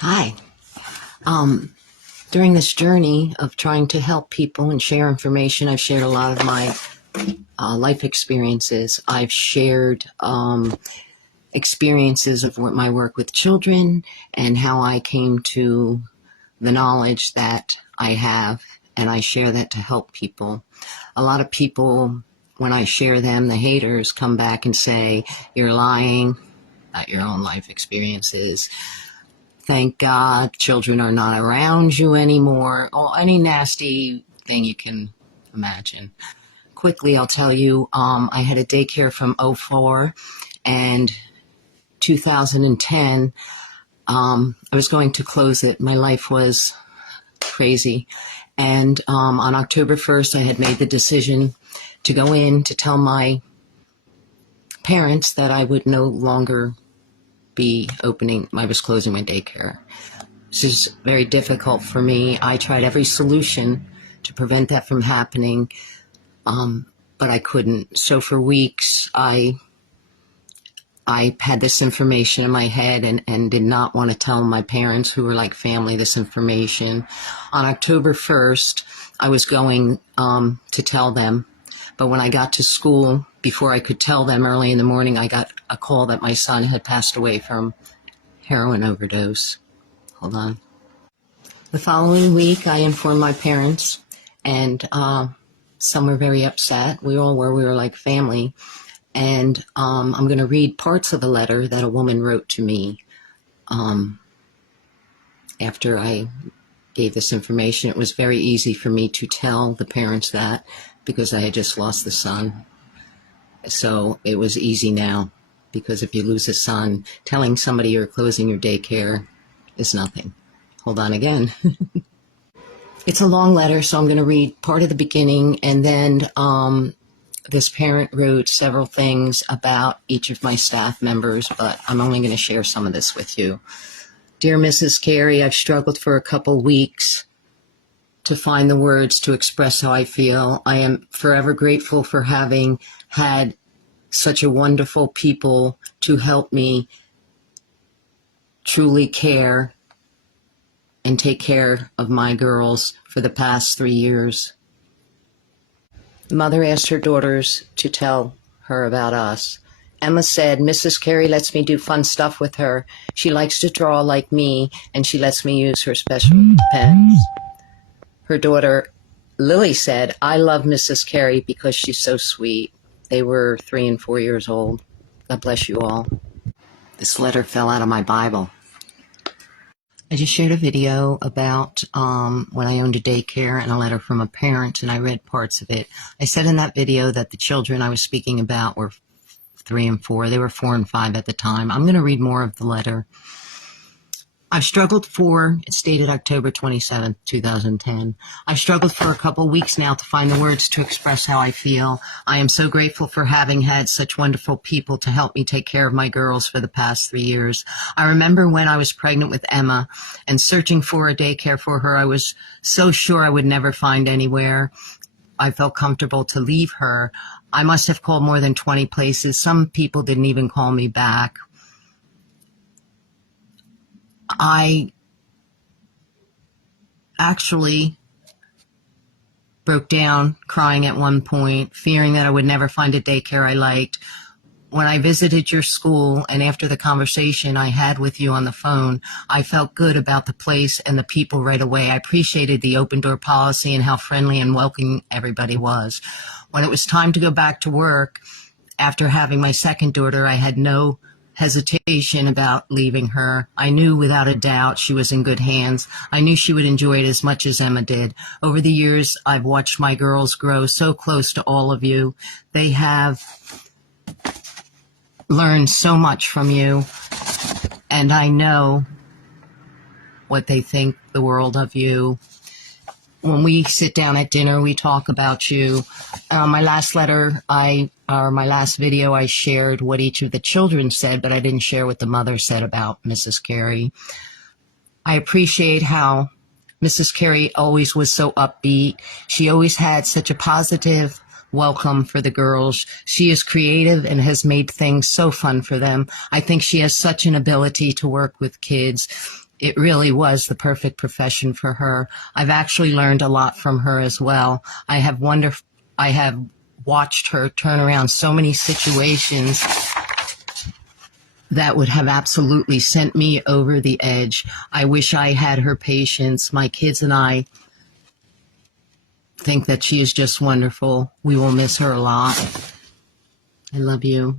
Hi. Um, During this journey of trying to help people and share information, I've shared a lot of my life experiences. I've shared experiences of my work with children and how I came to the knowledge that I have, and I share that to help people. A lot of people, when I share them, the haters come back and say, "You're lying about your own life experiences. Thank God children are not around you anymore," or any nasty thing you can imagine. Quickly, I'll tell you, I had a daycare from '04 and 2010. I was going to close it. My life was crazy. And on October 1st, I had made the decision to go in to tell my parents that I would no longer be I was closing my daycare. This is very difficult for me. I tried every solution to prevent that from happening, but I couldn't. So for weeks, I had this information in my head and did not want to tell my parents, who were like family, this information. On October 1st, I was going to tell them, but when I got to school, before I could tell them, early in the morning, I got a call that my son had passed away from heroin overdose. Hold on. The following week, I informed my parents, and some were very upset. We all were. We were like family. And I'm going to read parts of a letter that a woman wrote to me after I gave this information. It was very easy for me to tell the parents that because I had just lost the son. So it was easy now, because if you lose a son, telling somebody you're closing your daycare is nothing. Hold on again. It's a long letter, so I'm going to read part of the beginning, and then this parent wrote several things about each of my staff members, but I'm only going to share some of this with you. Dear Mrs. Carey, I've struggled for a couple weeks to find the words to express how I feel. I am forever grateful for having had such a wonderful people to help me truly care and take care of my girls for the past 3 years. The mother asked her daughters to tell her about us. Emma said, "Mrs. Carey lets me do fun stuff with her. She likes to draw like me, and she lets me use her special pens." Her daughter, Lily, said, "I love Mrs. Carey because she's so sweet." They were 3 and 4 years old. God bless you all. This letter fell out of my Bible. I just shared a video about when I owned a daycare and a letter from a parent, and I read parts of it. I said in that video that the children I was speaking about were 3 and 4. They were 4 and 5 at the time. I'm going to read more of the letter. I've struggled it's dated October 27th, 2010. I've struggled for a couple weeks now to find the words to express how I feel. I am so grateful for having had such wonderful people to help me take care of my girls for the past 3 years. I remember when I was pregnant with Emma and searching for a daycare for her. I was so sure I would never find anywhere I felt comfortable to leave her. I must have called more than 20 places. Some people didn't even call me back. I actually broke down crying at one point, fearing that I would never find a daycare I liked. When I visited your school and after the conversation I had with you on the phone, I felt good about the place and the people right away. I appreciated the open door policy and how friendly and welcoming everybody was. When it was time to go back to work, after having my second daughter, I had no hesitation about leaving her. I knew without a doubt she was in good hands. I knew she would enjoy it as much as Emma did. Over the years, I've watched my girls grow so close to all of you. They have learned so much from you, and I know what they think the world of you. When we sit down at dinner, we talk about you. My last video, I shared what each of the children said, but I didn't share what the mother said about Mrs. Carey. I appreciate how Mrs. Carey always was so upbeat. She always had such a positive welcome for the girls. She is creative and has made things so fun for them. I think she has such an ability to work with kids. it really was the perfect profession for her. I've actually learned a lot from her as well. I have watched her turn around so many situations that would have absolutely sent me over the edge. I wish I had her patience. My kids and I think that she is just wonderful. We will miss her a lot. I love you.